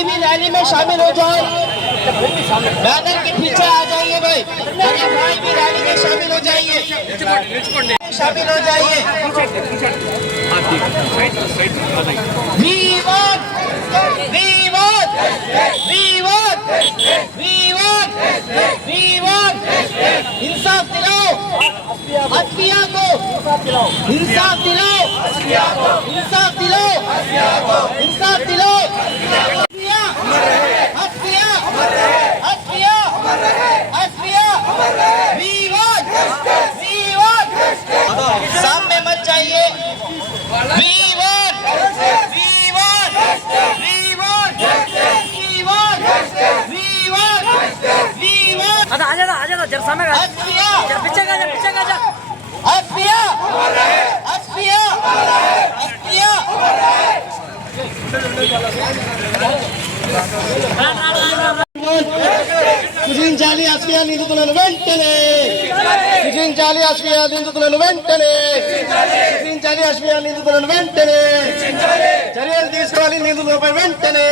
भाई भी रैली में शामिल हो जाए। बैनर के पीछे आ जाइए भाई। सभी भाई भी रैली में शामिल हो जाइए शामिल हो जाइए. इंसाफ दिलाओ। हत्या को। इंसाफ दिलाओ। इंसाफ दिलाओ। अदा आ जा आ जा जरा सामने आ जा पीछे का जा पीछे का जा अफिया अफिया अफिया ముస్లిం చాలి అస్మియా నిధులను వెంటనే సృజించాలి అస్మియా నిందితులను వెంటనే సృజించాలి అస్మియా నిందితులను వెంటనే చర్యలు తీసుకోవాలి నిందితులపై వెంటనే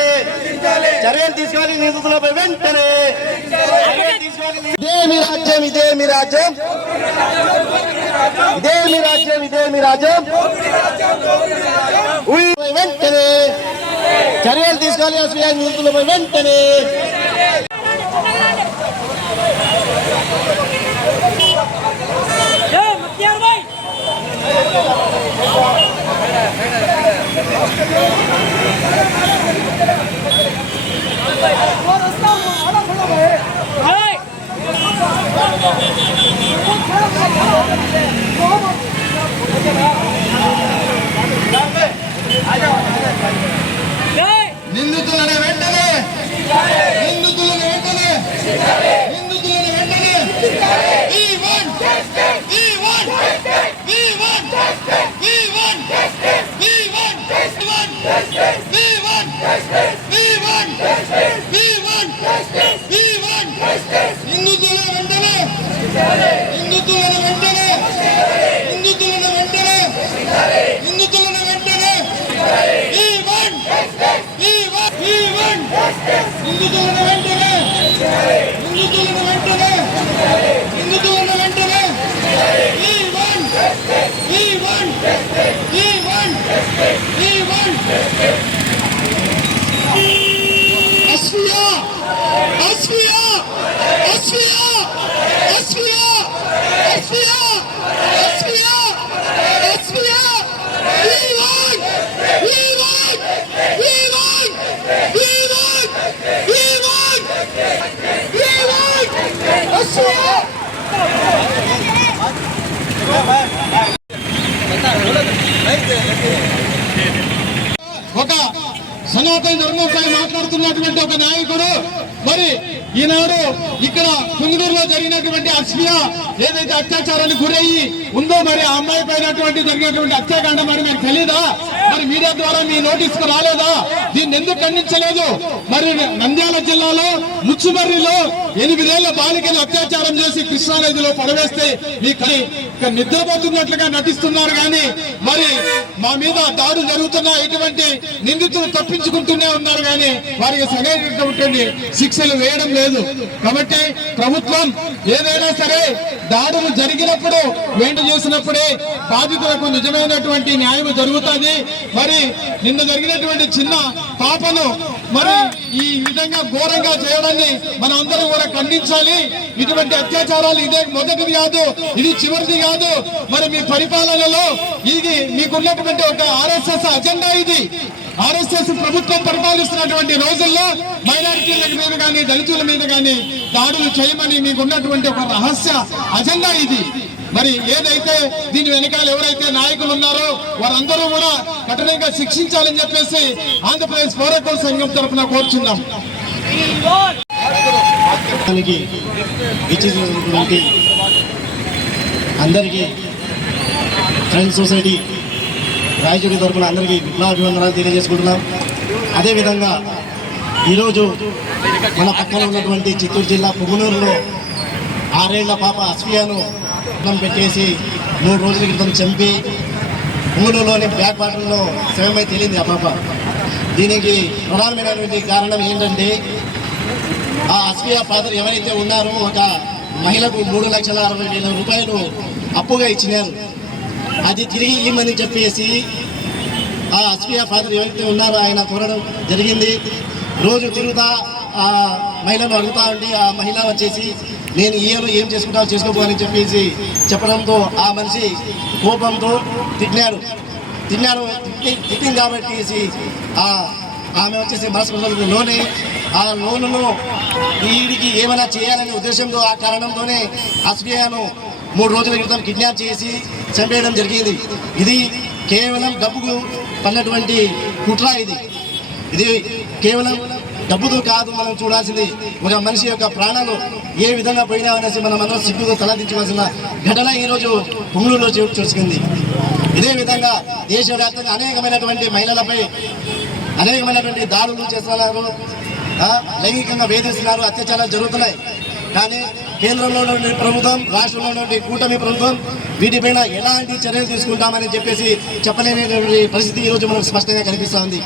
చర్యలు తీసుకోవాలి నిందితులపై వెంటనే చర్యలు తీసుకోవాలి ఇదే మీ రాజ్యం ఇదే మీ రాజ్యం ఇదే మీ రాజ్యం ఇదే మీ రాజ్యం ఉయ్ వెంటనే చర్యలు తీసుకోవాలి అస్మియా నిందితులపై వెంటనే నిందితులను వెంటనే! నిందితులను వెంటనే! నిందితులను వెంటనే! We want హిందుత్వం వెంటనే హిందుత్వం వెంటనే హిందుత్వం వెంటనే హిందుత్వం వెంటనే హిందుత్వం వెంటనే హిందుత్వం వెంటనే హిందుత్వం వెంటనే ఈ వన్ ఈ వన్ ఈ వన్ ఒక సనాతన ధర్మంపై మాట్లాడుతున్నటువంటి ఒక నాయకుడు. మరి ఈనాడు ఇక్కడ కుంగూరులో జరిగినటువంటి అస్మియా ఏదైతే అత్యాచారానికి గురయ్యి ఉందో మరి ఆ అమ్మాయి పైనటువంటి జరిగినటువంటి హత్యాకాండ మరి మీకు తెలీదా? మరి మీడియా ద్వారా మీ నోటీస్కు రాలేదా? దీన్ని ఎందుకు ఖండించలేదు? మరి నంద్యాల జిల్లాలో ముచ్చుమర్రిలో ఎనిమిదేళ్ళ బాలికను అత్యాచారం చేసి కృష్ణానదిలో పడవేస్తే మీ ఇక నిద్రపోతున్నట్లుగా నటిస్తున్నారు కానీ మరి మా మీద దాడులు జరుగుతున్న ఇటువంటి నిందితులు తప్పించుకుంటూనే ఉన్నారు కానీ వారికి సరైనటువంటి శిక్షలు వేయడం లేదు. కాబట్టి ప్రభుత్వం ఏదైనా సరే దాడులు జరిగినప్పుడు వెంట చేసినప్పుడే బాధితులకు నిజమైనటువంటి న్యాయం జరుగుతుంది. మరి నిన్న జరిగినటువంటి చిన్న పాపను మరి ఈ విధంగా ఘోరంగా చేయడాన్ని మనం అందరం కూడా ఖండించాలి. ఇటువంటి అత్యాచారాలు ఇదే మొదటిది కాదు ఇది చివరిది కాదు. మరి మీ పరిపాలనలో ఇది మీకున్నటువంటి ఒక ఆర్ఎస్ఎస్ అజెండా ఇది. ఆర్ఎస్ఎస్ ప్రభుత్వం పరిపాలిస్తున్నటువంటి రోజుల్లో మైనారిటీల మీద కానీ దళితుల మీద కానీ దాడులు చేయమని మీకున్నటువంటి ఒక రహస్య అజెండా ఇది. మరి ఏదైతే దీని వెనకాల ఎవరైతే నాయకులు ఉన్నారో వారందరూ కూడా కఠినంగా శిక్షించాలని చెప్పేసి ఆంధ్రప్రదేశ్ పౌరకుల సంఘం తరఫున కోరుచున్నాం. దానికి విచ్చేసినటువంటి అందరికీ ఫ్రెండ్స్ సొసైటీ రాయచూడి తరఫున అందరికీ విప్లవాభివందనాలు తెలియజేసుకుంటున్నాం. అదేవిధంగా ఈరోజు మన పక్కన ఉన్నటువంటి చిత్తూరు జిల్లా పుగునూరులో ఆరేళ్ళ పాప అస్ఫియాను అన్నం పెట్టేసి మూడు రోజుల క్రితం చంపి పుగునూరులోని బ్యాక్ వాటర్లో శవమై తేలింది ఆ పాప. దీనికి ప్రధానమైనటువంటి కారణం ఏంటంటే ఆ అస్మియా ఫాదర్ ఎవరైతే ఉన్నారో ఒక మహిళకు మూడు లక్షల అరవై వేల రూపాయలు అప్పుగా ఇచ్చినారు. అది తిరిగి ఇవ్వమని చెప్పేసి ఆ అస్మియా ఫాదర్ ఎవరైతే ఉన్నారో ఆయన కోరడం జరిగింది. రోజు తిరుగుతా ఆ మహిళను అడుగుతా ఉంటే ఆ మహిళ వచ్చేసి నేను ఈయన ఏం చేసుకుంటావు చేసుకోపో అని చెప్పేసి చెప్పడంతో ఆ మనిషి కోపంతో తిట్టినాడు. తిన్నాడు తిట్టింది కాబట్టి ఆ ఆమె వచ్చేసి మనస్పర్ధలకు లోనే. ఆ లోనును వీడికి ఏమైనా చేయాలనే ఉద్దేశంతో ఆ కారణంతోనే అస్మియాను మూడు రోజుల క్రితం కిడ్నాప్ చేసి చంపేయడం జరిగింది. ఇది కేవలం డబ్బుకు పడినటువంటి కుట్ర ఇది. ఇది కేవలం డబ్బుతో కాదు మనం చూడాల్సింది ఒక మనిషి యొక్క ప్రాణాలు ఏ విధంగా పోయినా అనేసి మనం అందరం సిగ్గుతో తలదించవలసిన ఘటన ఈరోజు పుంగళూరులో చూసుకుంది. ఇదే విధంగా దేశవ్యాప్తంగా అనేకమైనటువంటి మహిళలపై అనేకమైనటువంటి దాడులు చేస్తున్నారు. లైంగికంగా వేధిస్తున్నారు అత్యాచారాలు జరుగుతున్నాయి. కానీ కేంద్రంలో ఉన్నటువంటి ప్రభుత్వం రాష్ట్రంలో ఉన్నటువంటి కూటమి ప్రభుత్వం వీటిపైన ఎలాంటి చర్యలు తీసుకుంటామని చెప్పేసి చెప్పలేనటువంటి పరిస్థితి ఈరోజు మనకు స్పష్టంగా కనిపిస్తోంది.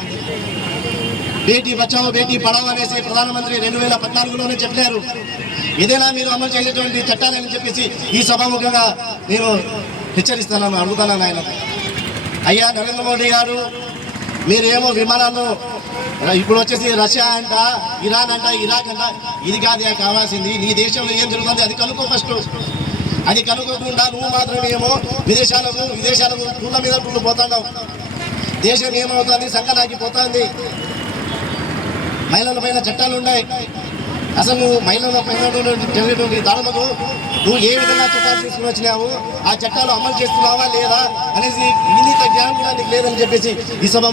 బేటీ బచావో బేటీ పడావో అనేసి ప్రధానమంత్రి రెండు వేల పద్నాలుగులోనే చెప్పారు ఇదేనా మీరు అమలు చేసేటువంటి చట్టాలని చెప్పేసి ఈ సభాముఖంగా నేను హెచ్చరిస్తున్నాను అడుగుతున్నాను ఆయన. అయ్యా నరేంద్ర మోడీ గారు మీరేమో విమానాలు ఇప్పుడు వచ్చేసి రష్యా అంట ఇరాన్ అంట ఇరాక్ అంట ఇది కాదు కావాల్సింది. నీ దేశంలో ఏం జరుగుతుంది అది కనుక్కో ఫస్ట్ అది కనుక్కోకుండా నువ్వు మాత్రమేమో విదేశాలకు విదేశాలకు టూళ్ళ మీద టూళ్ళు పోతున్నావు దేశం ఏమవుతుంది? సంకనాకి మహిళల పైన చట్టాలు ఉన్నాయి. అసలు నువ్వు మహిళల పైన జరిగినటువంటి దాడులకు నువ్వు ఏ విధంగా చట్టాలు తీసుకుని వచ్చినావు? ఆ చట్టాలు అమలు చేస్తున్నావా లేదా? అనేసి వినీత జ్ఞానం కూడా నీకు లేదని చెప్పేసి ఈ సభ